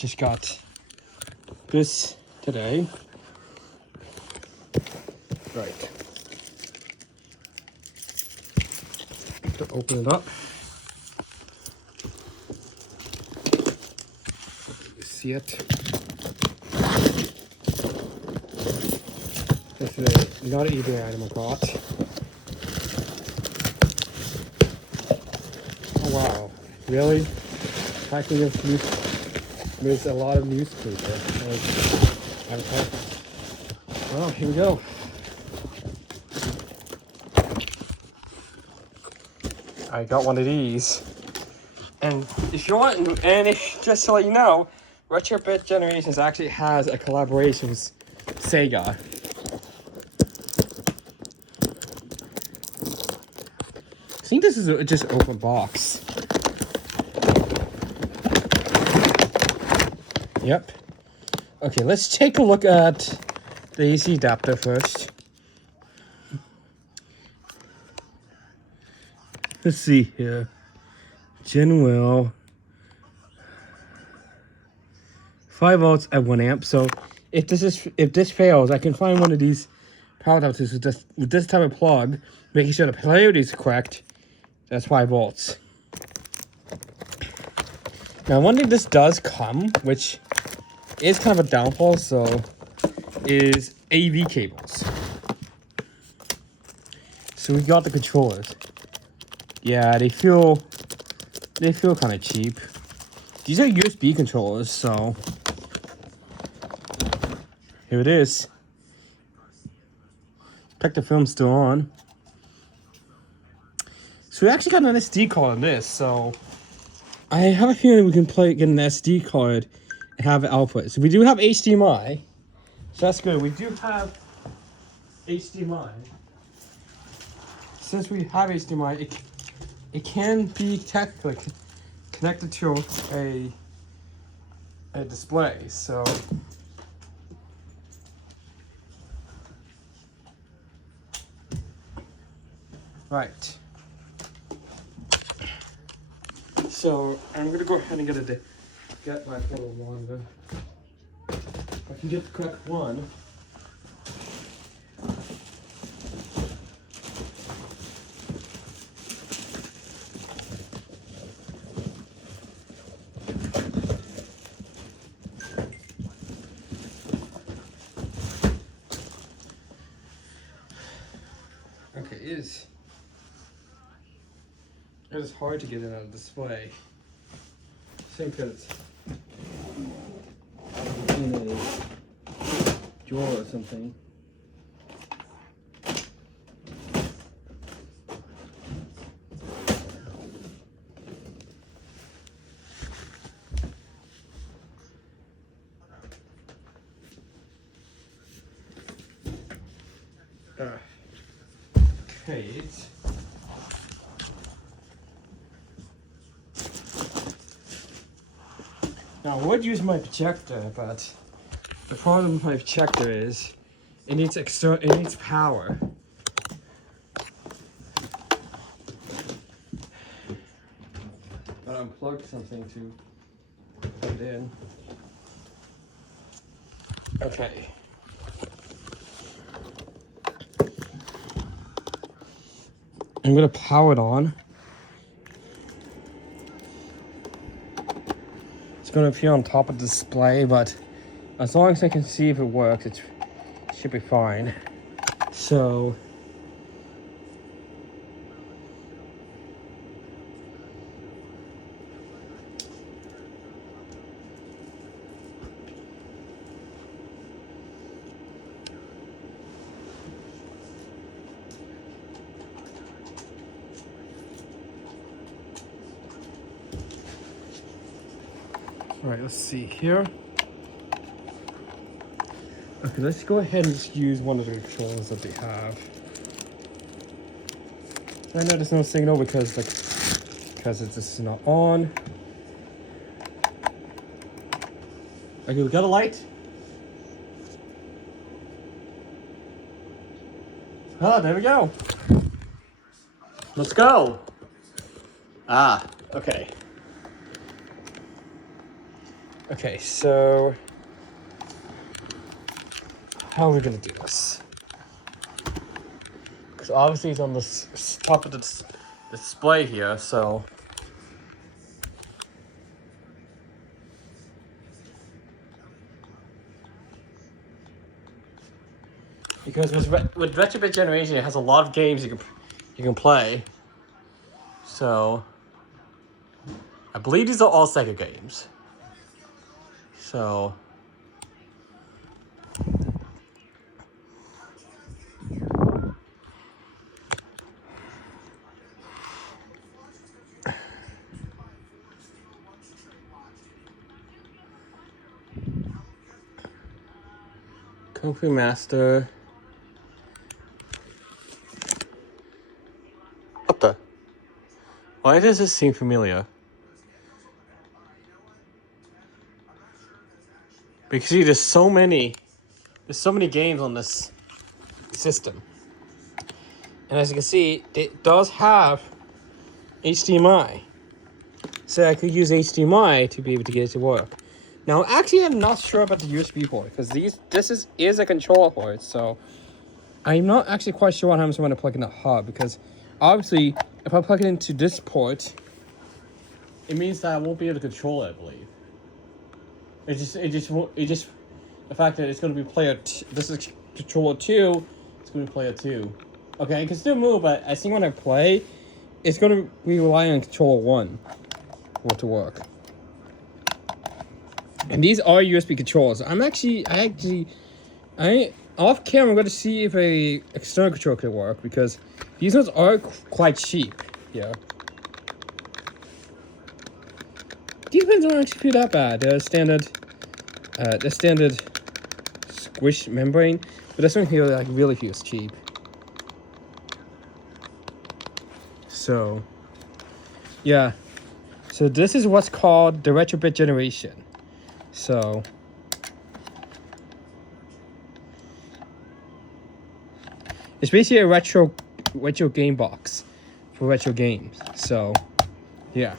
just got this today. Right. To open it up. You see it? This is not an eBay item I got. Oh wow, really? Packing this with a lot of newspaper. Well, here we go. I got one of these. And if you want, just to let you know, Retro Bit Generations actually has a collaboration with Sega. I think this is just an open box. Yep. Okay, let's take a look at the AC adapter first. Let's see here. Genwell. 5 volts at 1 amp. So if this fails, I can find one of these power adapters with this type of plug, making sure the polarity is correct. That's 5 volts. Now, one thing this does come, which is kind of a downfall, so is AV cables. So we got the controllers. Yeah, they feel kind of cheap. These are USB controllers, so here it is. Check the film's still on. So we actually got an SD card on this, so I have a feeling we can get an SD card and have it output. So we do have HDMI, so that's good. We do have HDMI. Since we have HDMI, it can be technically connected to a display. So right. So I'm gonna go ahead and get my little wand. If I can get the correct one. Okay, it is hard to get it on a display. I think it's in a drawer or something. Okay, now I would use my projector, but the problem with my projector is it needs power. I unplugged something to put it in. Okay. I'm gonna power it on. It's gonna appear on top of the display, but as long as I can see if it works, it should be fine. So all right, let's see here. Okay, let's go ahead and just use one of the controls that they have. I know there's no signal because it's just not on. Okay, we got a light. Oh, there we go. Let's go. Ah, okay. Okay, so how are we gonna do this? Because obviously it's on the top of the display here, so. Because with Retrobit Generation, it has a lot of games you can play. So I believe these are all Sega games. So Kung Fu Master. What the? Why does this seem familiar? Because see, there's so many games on this system. And as you can see, it does have HDMI. So I could use HDMI to be able to get it to work. Now, actually, I'm not sure about the USB port because this is a controller port. So I'm not actually quite sure what happens when I plug in the hub, because obviously, if I plug it into this port, it means that I won't be able to control it, I believe. The fact that it's going to be player. This is controller 2. It's going to be player 2. Okay, I can still move, but I think when I play, it's going to be relying on controller 1 for it to work. And these are USB controllers. Off camera, I'm going to see if a external controller could work, because these ones are quite cheap. Yeah. These ones aren't actually that bad. They're standard squish membrane, but this one here like really feels cheap. So, yeah. So this is what's called the Retrobit Generation. So, it's basically a retro game box for retro games. So, yeah.